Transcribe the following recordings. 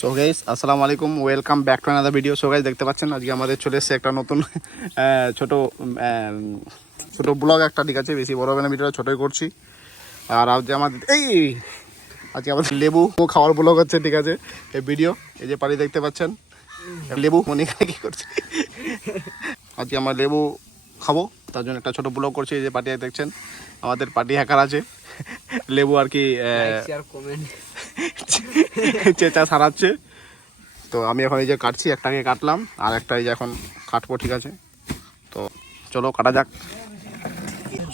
So guys আসসালামু আলাইকুম, welcome back to another video. So guys দেখতে পাচ্ছেন আজকে আমাদের চলে এসেছে একটা নতুন ছোট ছোট ব্লগ একটা, ঠিক আছে? বেশি বড় হবে না, ভিডিওটা ছোটোই করছি। আর আজকে আমাদের লেবু খাওয়ার ব্লগ হচ্ছে, ঠিক আছে? এই ভিডিও, এই যে পানি দেখতে পাচ্ছেন, লেবু মনিকা কি করছে আজকে আমরা লেবু খাবো, তার জন্য একটা ছোট ব্লগ করছি। এই যে পার্টি দেখছেন, আমাদের পার্টি হ্যাকার আছে, লেবু আর কি চেঁচা সারাচ্ছে। তো আমি এখন এই যে কাটছি, একটাকে কাটলাম আর একটা এই যে এখন কাটবো, ঠিক আছে? তো চলো কাটা যাক।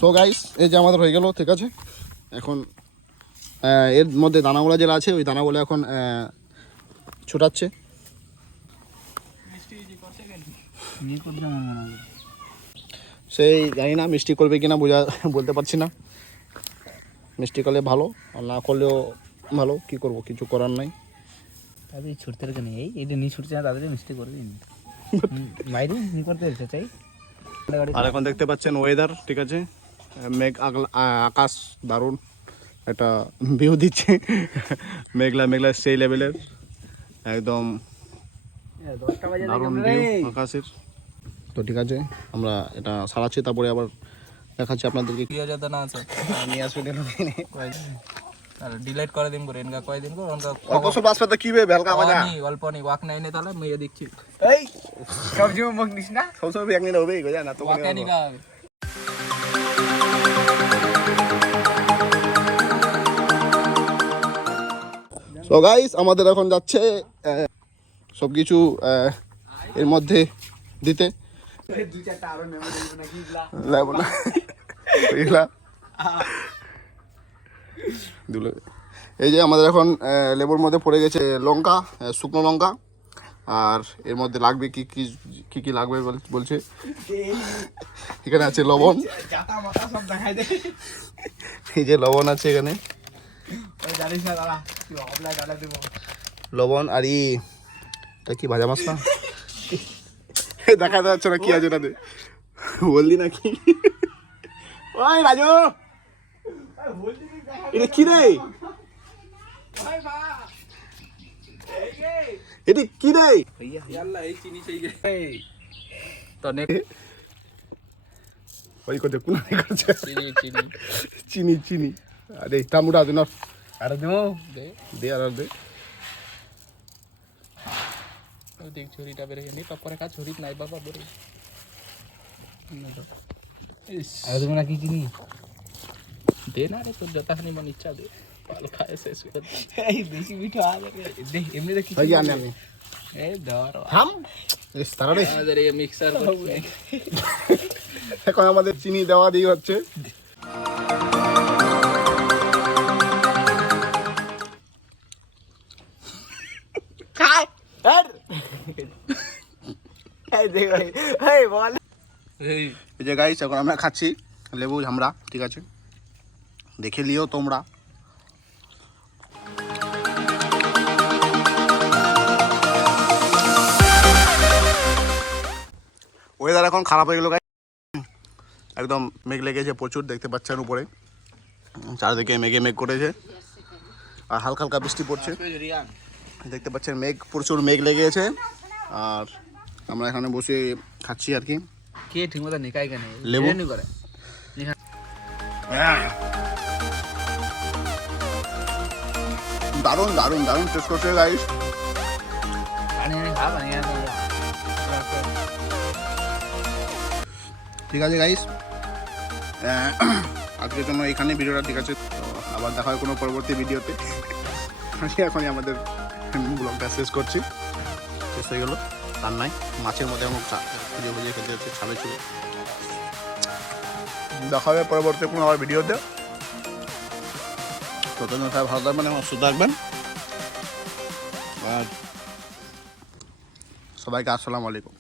সো গাইস এই যে আমাদের হয়ে গেল, ঠিক আছে? এখন এর মধ্যে দানাগুলো যেটা আছে, ওই দানাগুলো এখন ছুটাচ্ছে। সেই জানি না মিষ্টি করবে কিনা, বলতে পারছি না। মিষ্টি করলে ভালো, আর না করলেও ভালো, কি করব, কিছু করার নাই। তাদের ছুটতে রেখে নেই, এইটা নিয়ে ছুটছে না, তাদের মিস্টেক করে দিন বাইরে নি করতে এসে চাই। আর এখন দেখতে পাচ্ছেন ওয়েদার, ঠিক আছে? আকাশ দারুণ একটা ভিউ দিচ্ছে, মেঘলা মেঘলা সেই লেভেলের, একদম দারুণ ভিউ আকাশের। তো ঠিক আছে, আমরা এটা সারাচ্ছি, তারপরে আবার দেখাচ্ছি আপনাদেরকে। না আছে নিয়ে আসবে আর ডিলিট করে দিন করে এনকা কয়দিন করে অনকা অল্প সব আসবে কি বে ভেলকা বাজা অল্প নি ওয়াক নাই নে তাহলে মেয়ে দেখছি এই সবজি মুখ নিস না, সব এক নিলে হবে গজা না তো ওয়াক নি কা। সো গাইস আমাদের এখন যাচ্ছে সব কিছু এর মধ্যে দিতে। এই যে আমাদের এখন লেবুর মধ্যে পড়ে গেছে লঙ্কা, শুকনো লঙ্কা, আর এর মধ্যে লাগবে কি কি কি কি লাগবে বলছে। এখানে আছে লবণ, এই যে লবণ আছে এখানে, লবণ আর এটা কি ভাজা মশলা দেখা যাচ্ছে না কি আছে ওটাতে, বললি নাকি? ওই রাজু, এটা কি রে? এটা কি রে? ওই করতে কোন করছে চিনি চিনি। আরে তামুটা দিন আর দে আর দে। দেখ ছুরিটা বের হয়ে নি পরে কা ছুরি নাই বাবা বড় আর তুমি না কি চিনি দে না রে, তোর যতখানি মন ইচ্ছা দে, পাল খায় শেষ করে এই বেশি মিঠা আ দে এমনি দেখি ভাই আনে আমি এই ধর থাম এই তাড়াতাড়ি আমাদের এই মিক্সার করতে এখন আমাদের চিনি দেওয়া দিয়ে হচ্ছে। খাই এই দেখ ভাই এই বল এই যে গাইস এখন আমরা খাচ্ছি লেবু ঝামড়া, ঠিক আছে? দেখে লিও তোমরা। ওয়েদার এখন খারাপ হয়ে গেল গাইস, একদম মেঘ লেগেছে প্রচুর, দেখতে পাচ্ছেন উপরে চারিদিকে মেঘে মেঘ করেছে, আর হালকা হালকা বৃষ্টি পড়ছে, দেখতে পাচ্ছেন মেঘ, প্রচুর মেঘ লেগেছে। আর আমরা এখানে বসে খাচ্ছি আর কি। কে ঠিকমতো নিকাই কেন লেবু নি করে দারুণ দারুণ দারুণ টেস্ট করছে গাইস। পানি এনে খা, পানি এনে ঠিক আছে গাইস, আজকের জন্য এখানে ভিডিওটা, ঠিক আছে? তো আবার দেখা হয় কোনো পরবর্তী ভিডিওতে। এখনই আমাদের ব্লগটা শেষ করছি, শেষ হয়ে গেলো। তার নাই মাছের মধ্যে এমন খুঁজে খুঁজে খেতে হচ্ছে, ছালে ছিল। দেখা হবে পরবর্তী কোনো আবার ভিডিওতে। ততদিন সবাই ভালো থাকবেন এবং সুস্থ থাকবেন, আর সবাইকে আসসালামু আলাইকুম।